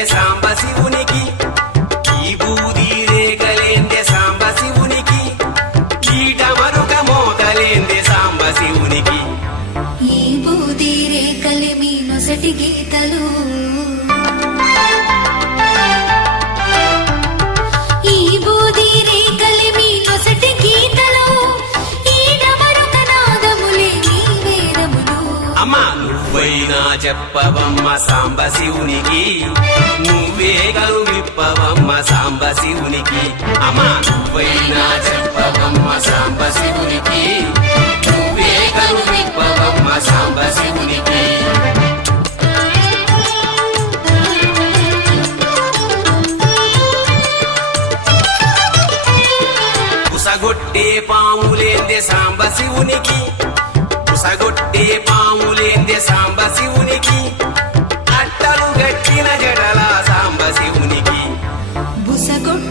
రేఖలేందే సాంబ శివునికి ఈ బూది రేఖలేందే సాంబ శివునికి ఈట మరుక మోతలేందే సాంబ శివునికి ఈ బూది రేఖలే మీ నొసటి గీతలు ఈ బూది రేఖలే మీ నొసటి గీతలు ఈడ మరొక నాదములే నీ వేదములు అమ్మా నువ్వైనా చెప్పవమ్మ సాంబ శివునికి నువ్వే గలు విప్పవమ్మ సాంబ శివునికి అమ్మా నువ్వైనా చెప్పవమ్మ సాంబ శివునికి నువ్వే గలు విప్పవమ్మ సాంబ శివునికి పుసగొట్టే పాములేందే సాంబ శివునికి పుసగొట్టే పాములేందే సాంబ శివునికి అట్టలు గట్టిన జడల సాంబ శివునికి బుసగొట్ట